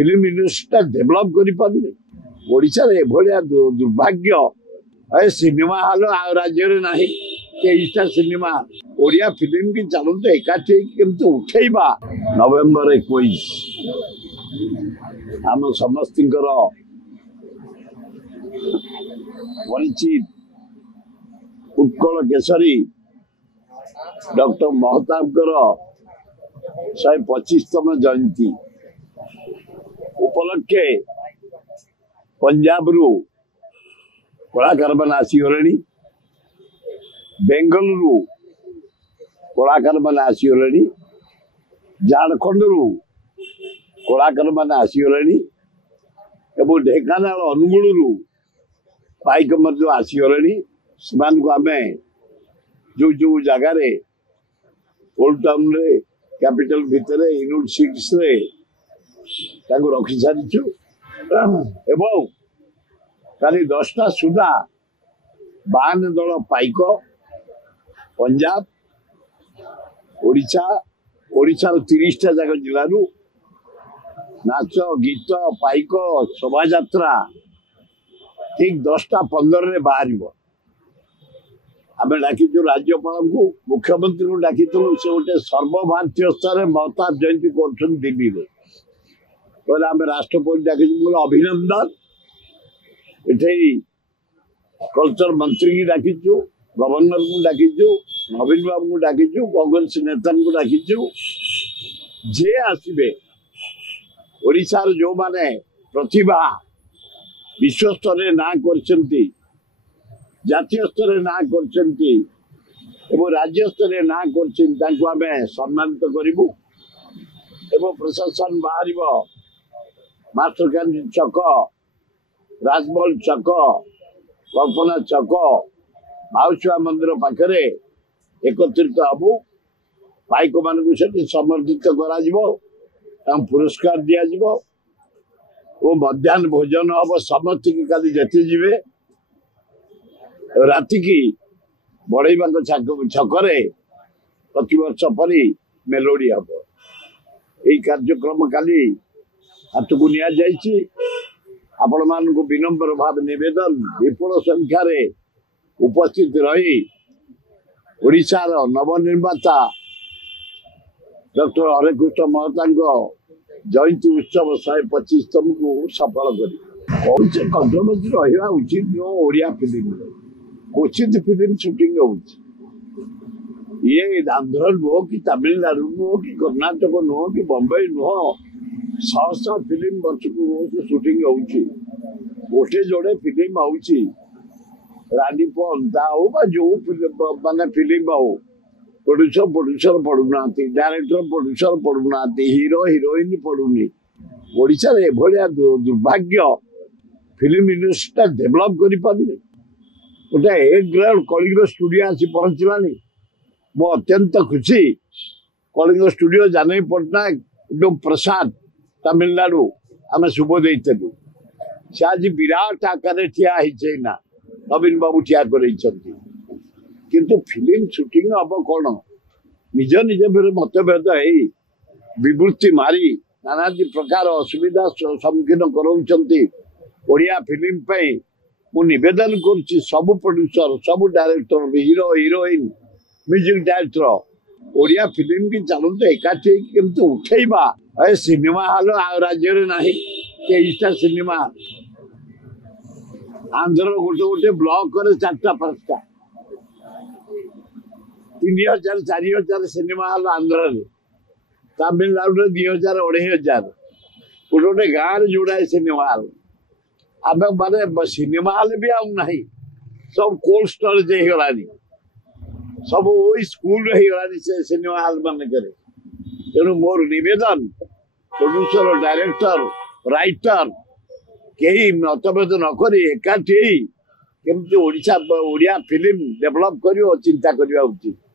Film industry develop करें ओडिशा दुर्भाग्य ए cinema hall राज्य ना तेईसटा सिनेमा ओडिया फिल्म की चलते एकाठी केमती उठेबा नवेम्बर 21 आम समस्त परिचित उत्कल केसरी डॉक्टर महताब 125तम जयंती उपलक्षे पंजाब रु कलाकार मान आसीगले बेंगलुरु कलाकार मान आसीगले झारखंड रु कलाकार मान आसीगले एवं ढेंकानाल अनुगुल पाइक आसीगले आम जो जो जगार ओल्ड टाउन रे कैपिटल भितर यूनिट 6 रे रखी सारी एवं काली 10टा सुधा 52 दल पाइक पंजाब ओडिशा ओडिशा 30टा जाक जिलू नाच गीत पाइक शोभा यात्रा ठीक 10टा 15 बाहर आम डाकिचु राज्यपाल को मुख्यमंत्री को डाकिलु से गोटे सर्वभारतीय स्तर में महताब जयंती कर दिल्ली में कहले आम राष्ट्रपति डाकिचु अभिनंदन इथे कल्चर मंत्री की डाकिचु गवर्नर को डाकिचु नवीन बाबू को डाकिचु कांग्रेस नेता को डाकिचु जे आसबे ओडिशा जो माने प्रतिभा विश्व स्तर ना करछंती जातीय स्तर ना करछंती एवं राज्य स्तर ना करछन तांको आमे सम्मानित करिवु एवं प्रशासन बाहरिबो मास्टरकांडी चक राजमहल चक कल्पना चक माउसिया मंदिर पाखरे एकत्रित हबु पाइक मान समर्थित कर पुरस्कार दिया जिवो वो मध्याह्न भोजन हम समस्त की काली जेते जीवे राति की बड़ेबा छकरे प्रति वर्ष परी मेलोडी हम यही कार्यक्रम काली हाथ को निया जाइछि आपण मान को विनम्र भाव निवेदन विपुल संख्यार उपस्थित रही ओडिशार नवनिर्माता डॉक्टर हरेकृष्ण महता जयंती उत्सव 125तम को सफल कर कंट्रोवर्सी रहा उचित नुह ओडिया फिल्म क्वचित फिल्म शूटिंग ये आंध्र नुह कि तमिलनाडु नुह कि कर्णाटक नुह कि बम्बई नुह शह शह फिल्म वर्ष को शूटिंग गोटे जोड़े फिल्म रानी पंता हो जो माने फिल्म हो प्रोड्यूसर पड़ुना डायरेक्टर प्रोड्यूसर पड़ुना हीरो हिरोइन पड़ुनी ओडिशा रे भलिया दुर्भाग्य फिल्म इंडस्ट्री डेभलप करि पारनी गोटे ए ग्रेड कलिंग स्टूडियो आसी पहुंचलानी मो अत्यंत खुशी कलिंग स्टूडियो जानवी पट्टनायक एवं प्रसाद तमिलनाडु आम शुभ देलु से आज विराट आकार ठिया ना नवीन बाबू ठिया कर किंतु फिल्म शूटिंग हम कौन निज निज मतभेद विवृत्ति मारी नाना प्रकार असुविधा सम्मुखीन करा फिल्म पे मु निवेदन कर सबु प्रोड्यूसर सबु director hero heroine music director Odia film की चलते एकाठी केमती उठेबा ए सिनेमा हॉल राज्य ना 23टा सिनेमा आंध्र गोटे गोटे ब्लॉक करे 4टा 5टा 3000 4000 सिनेमा हॉल आंध्र रे तमिलनाडु 2000 2500 गोटे गोटे गाँव जोड़ाए सिनेमा हॉल आम माने सिनेमा हॉल भी आउ ना सब कोल्ड स्टोरेज होगलानी सब स्कूल होगलानी से सिनेमा हॉल मान तेणु मोर निवेदन प्रोड्यूसर डायरेक्टर राइटर कहीं मतभेद नक एकाठी केमती ओडिया फिल्म डेभलप कर चिंता करवा उचित।